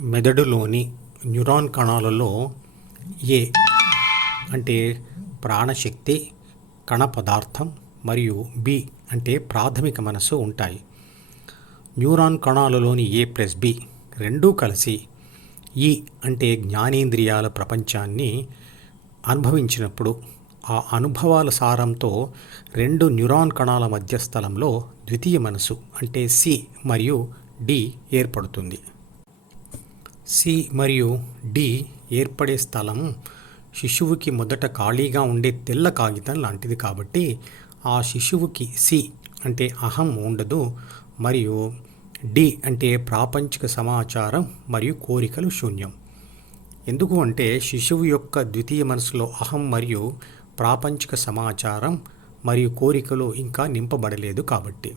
మెదడులోని న్యూరాన్ కణాలలో ఏ అంటే ప్రాణశక్తి, కణ పదార్థం మరియు బి అంటే ప్రాథమిక మనస్సు ఉంటాయి. న్యూరాన్ కణాలలోని A+B రెండూ కలిసి ఈ అంటే జ్ఞానేంద్రియాల ప్రపంచాన్ని అనుభవించినప్పుడు ఆ అనుభవాల సారంతో రెండు న్యూరాన్ కణాల మధ్య స్థలంలో ద్వితీయ మనసు అంటే సి మరియు డి ఏర్పడుతుంది. సి మరియు డి ఏర్పడే స్థలం శిశువుకి మొదట ఖాళీగా ఉండే తెల్ల కాగితం లాంటిది కాబట్టి ఆ శిశువుకి సి అంటే అహం ఉండదు మరియు డి అంటే ప్రాపంచిక సమాచారం మరియు కోరికలు శూన్యం. ఎందుకు అంటే శిశువు యొక్క ద్వితీయ మనసులో అహం మరియు ప్రాపంచిక సమాచారం మరియు కోరికలు ఇంకా నింపబడలేదు కాబట్టి.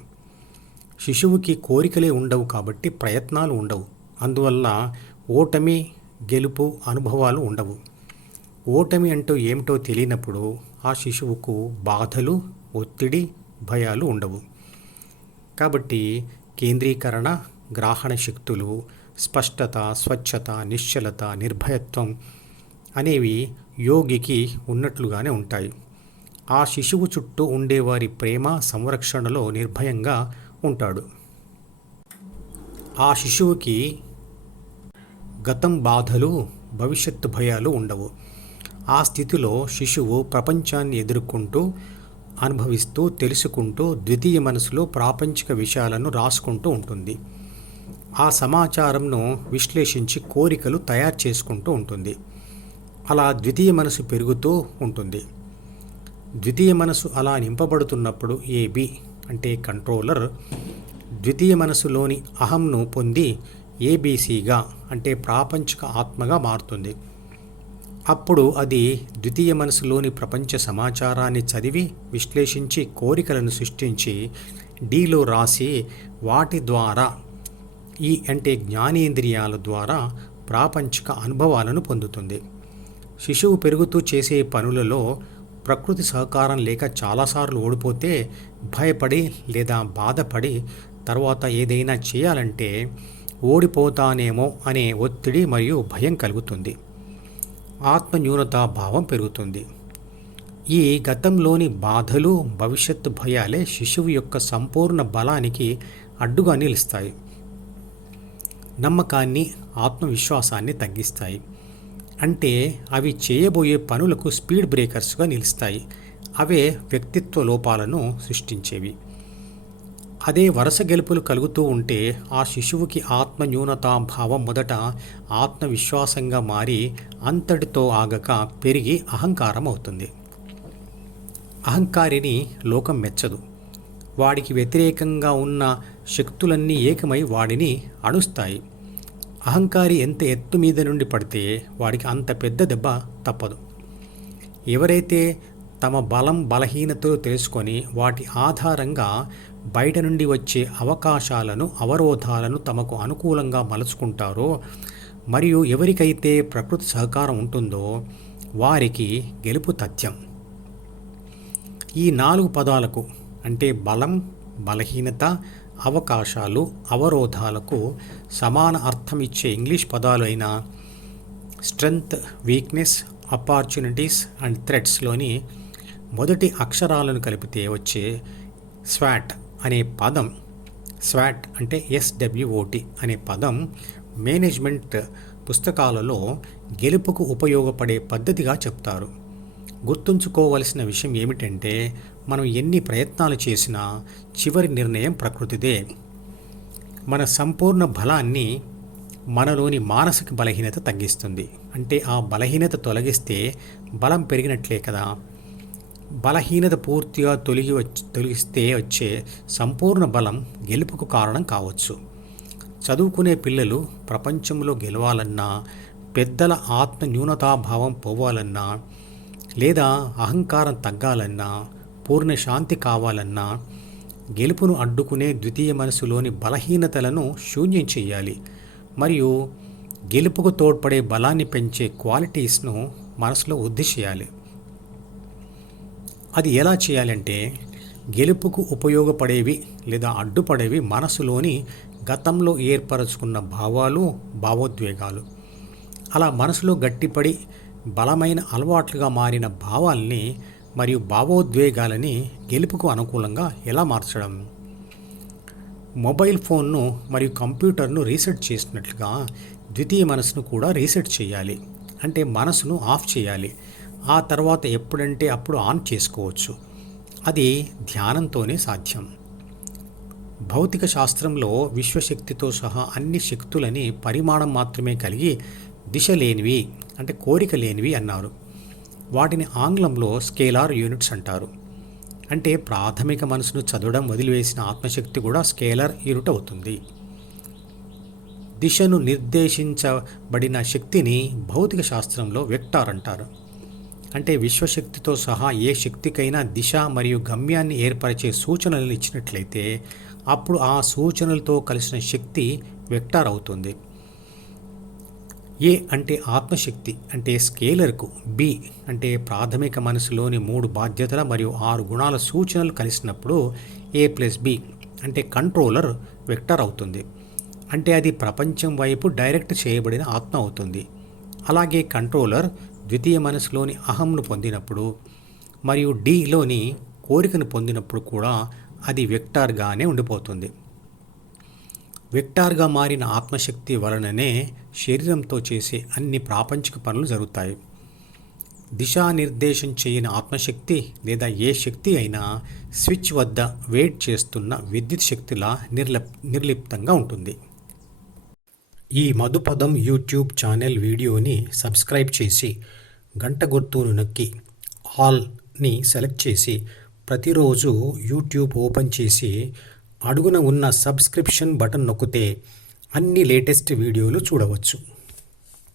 శిశువుకి కోరికలే ఉండవు కాబట్టి ప్రయత్నాలు ఉండవు. అందువల్ల ఓటమి, గెలుపు అనుభవాలు ఉండవు. ఓటమి అంటూ ఏమిటో తెలియనప్పుడు ఆ శిశువుకు బాధలు, ఒత్తిడి, భయాలు ఉండవు. కాబట్టి కేంద్రీకరణ, గ్రహణ శక్తులు, స్పష్టత, స్వచ్ఛత, నిశ్చలత, నిర్భయత్వం అనేవి యోగికి ఉన్నట్లుగానే ఉంటాయి. ఆ శిశువు చుట్టూ ఉండేవారి ప్రేమ, సంరక్షణలో నిర్భయంగా ఉంటాడు. ఆ శిశువుకి గతం బాధలు, భవిష్యత్తు భయాలు ఉండవు. ఆ స్థితిలో శిశువు ప్రపంచాన్ని ఎదుర్కొంటూ, అనుభవిస్తూ, తెలుసుకుంటూ ద్వితీయ మనసులో ప్రాపంచిక విషయాలను రాసుకుంటూ ఉంటుంది. ఆ సమాచారంను విశ్లేషించి కోరికలు తయారు చేసుకుంటూ ఉంటుంది. అలా ద్వితీయ మనసు పెరుగుతూ ఉంటుంది. ద్వితీయ మనసు అలా నింపబడుతున్నప్పుడు AB అంటే కంట్రోలర్ ద్వితీయ మనసులోని అహంను పొంది ABCగా అంటే ప్రాపంచిక ఆత్మగా మారుతుంది. అప్పుడు అది ద్వితీయ మనసులోని ప్రపంచ సమాచారాన్ని చదివి విశ్లేషించి కోరికలను సృష్టించి డీలో రాసి వాటి ద్వారా ఈ అంటే జ్ఞానేంద్రియాల ద్వారా ప్రాపంచిక అనుభవాలను పొందుతుంది. శిశువు పెరుగుతూ చేసే పనులలో ప్రకృతి సహకారం లేక చాలాసార్లు ఓడిపోతే భయపడి లేదా బాధపడి తర్వాత ఏదైనా చేయాలంటే ఓడిపోతానేమో అనే ఒత్తిడి మరియు భయం కలుగుతుంది. ఆత్మ న్యూనతా భావం పెరుగుతుంది. ఈ గతంలోని బాధలు, భవిష్యత్తు భయాలే శిశువు యొక్క సంపూర్ణ బలానికి అడ్డుగా నిలుస్తాయి. నమ్మకాన్ని, ఆత్మవిశ్వాసాన్ని తగ్గిస్తాయి. అంటే అవి చేయబోయే పనులకు స్పీడ్ బ్రేకర్స్గా నిలుస్తాయి. అవే వ్యక్తిత్వ లోపాలను సృష్టించేవి. అదే వరుస గెలుపులు కలుగుతూ ఉంటే ఆ శిశువుకి ఆత్మ న్యూనతాభావం మొదట ఆత్మవిశ్వాసంగా మారి అంతటితో ఆగక పెరిగి అహంకారం అవుతుంది. అహంకారిని లోకం మెచ్చదు. వాడికి వ్యతిరేకంగా ఉన్న శక్తులన్నీ ఏకమై వాడిని అణుస్తాయి. అహంకారి ఎంత ఎత్తు మీద నుండి పడితే వాడికి అంత పెద్ద దెబ్బ తప్పదు. ఎవరైతే తమ బలం, బలహీనతలు తెలుసుకొని వాటి ఆధారంగా బయట నుండి వచ్చే అవకాశాలను, అవరోధాలను తమకు అనుకూలంగా మలుచుకుంటారో మరియు ఎవరికైతే ప్రకృతి సహకారం ఉంటుందో వారికి గెలుపు తథ్యం. ఈ 4 పదాలకు అంటే బలం, బలహీనత, అవకాశాలు, అవరోధాలకు సమాన అర్థం ఇచ్చే ఇంగ్లీష్ పదాలు అయిన స్ట్రెంగ్త్, వీక్నెస్, ఆపర్చునిటీస్ అండ్ థ్రెట్స్లోని మొదటి అక్షరాలను కలిపితే వచ్చే స్వాట్ అనే పదం, స్వాట్ అంటే SWOT అనే పదం మేనేజ్మెంట్ పుస్తకాలలో గెలుపుకు ఉపయోగపడే పద్ధతిగా చెప్తారు. గుర్తుంచుకోవలసిన విషయం ఏమిటంటే మనం ఎన్ని ప్రయత్నాలు చేసినా చివరి నిర్ణయం ప్రకృతిదే. మన సంపూర్ణ బలాన్ని మనలోని మానసిక బలహీనత తగ్గిస్తుంది. అంటే ఆ బలహీనత తొలగిస్తే బలం పెరిగినట్లే కదా. బలహీనత పూర్తిగా తొలగిస్తే వచ్చే సంపూర్ణ బలం గెలుపుకు కారణం కావచ్చు. చదువుకునే పిల్లలు ప్రపంచంలో గెలవాలన్నా, పెద్దల ఆత్మ న్యూనతాభావం పోవాలన్నా, లేదా అహంకారం తగ్గాలన్నా, పూర్ణ శాంతి కావాలన్నా గెలుపును అడ్డుకునే ద్వితీయ మనసులోని బలహీనతలను శూన్యం చేయాలి మరియు గెలుపుకు తోడ్పడే బలాన్ని పెంచే క్వాలిటీస్ను మనసులో వృద్ధి చేయాలి. అది ఎలా చేయాలంటే గెలుపుకు ఉపయోగపడేవి లేదా అడ్డుపడేవి మనసులోని గతంలో ఏర్పరచుకున్న భావాలు, భావోద్వేగాలు. అలా మనసులో గట్టిపడి బలమైన అలవాట్లుగా మారిన భావాల్ని మరియు భావోద్వేగాలని గెలుపుకు అనుకూలంగా ఎలా మార్చడం? మొబైల్ ఫోన్ను మరియు కంప్యూటర్ను రీసెట్ చేసినట్లుగా ద్వితీయ మనసును కూడా రీసెట్ చేయాలి. అంటే మనసును ఆఫ్ చేయాలి. ఆ తర్వాత ఎప్పుడంటే అప్పుడు ఆన్ చేసుకోవచ్చు. అది ధ్యానంతోనే సాధ్యం. భౌతిక శాస్త్రంలో విశ్వశక్తితో సహా అన్ని శక్తులని పరిమాణం మాత్రమే కలిగి దిశ లేనివి అంటే కోరిక లేనివి అన్నారు. వాటిని ఆంగ్లంలో స్కేలార్ యూనిట్స్ అంటారు. అంటే ప్రాథమిక మనసును చదవడం వదిలివేసిన ఆత్మశక్తి కూడా స్కేలార్ యూనిట్ అవుతుంది. దిశను నిర్దేశించబడిన శక్తిని భౌతిక శాస్త్రంలో వెక్టార్ అంటారు. అంటే విశ్వశక్తితో సహా ఏ శక్తికైనా దిశ మరియు గమ్యాన్ని ఏర్పరిచే సూచనలు ఇచ్చినట్లయితే అప్పుడు ఆ సూచనలతో కలిసిన శక్తి వెక్టార్ అవుతుంది. ఏ అంటే ఆత్మశక్తి అంటే స్కేలర్కు, బి అంటే ప్రాథమిక మనసులోని 3 బాధ్యతల మరియు 6 గుణాల సూచనలు కలిసినప్పుడు A+B అంటే కంట్రోలర్ వెక్టార్ అవుతుంది. అంటే అది ప్రపంచం వైపు డైరెక్ట్ చేయబడిన ఆత్మ అవుతుంది. అలాగే కంట్రోలర్ ద్వితీయ మనసులోని అహంను పొందినప్పుడు మరియు డిలోని కోరికను పొందినప్పుడు కూడా అది వెక్టార్గానే ఉండిపోతుంది. వెక్టార్గా మారిన ఆత్మశక్తి వలననే శరీరంతో చేసే అన్ని ప్రాపంచిక పనులు జరుగుతాయి. దిశానిర్దేశం చేయని ఆత్మశక్తి లేదా ఏ శక్తి అయినా స్విచ్ వద్ద వెయిట్ చేస్తున్న విద్యుత్ శక్తిలా నిర్లిప్తంగా ఉంటుంది. ఈ మధుపదం యూట్యూబ్ ఛానల్ వీడియోని సబ్స్క్రైబ్ చేసి గంట గుర్తును నొక్కి ఆల్ని సెలెక్ట్ చేసి ప్రతిరోజు యూట్యూబ్ ఓపెన్ చేసి అడుగున ఉన్న సబ్స్క్రిప్షన్ బటన్ నొక్కితే అన్ని లేటెస్ట్ వీడియోలు చూడవచ్చు.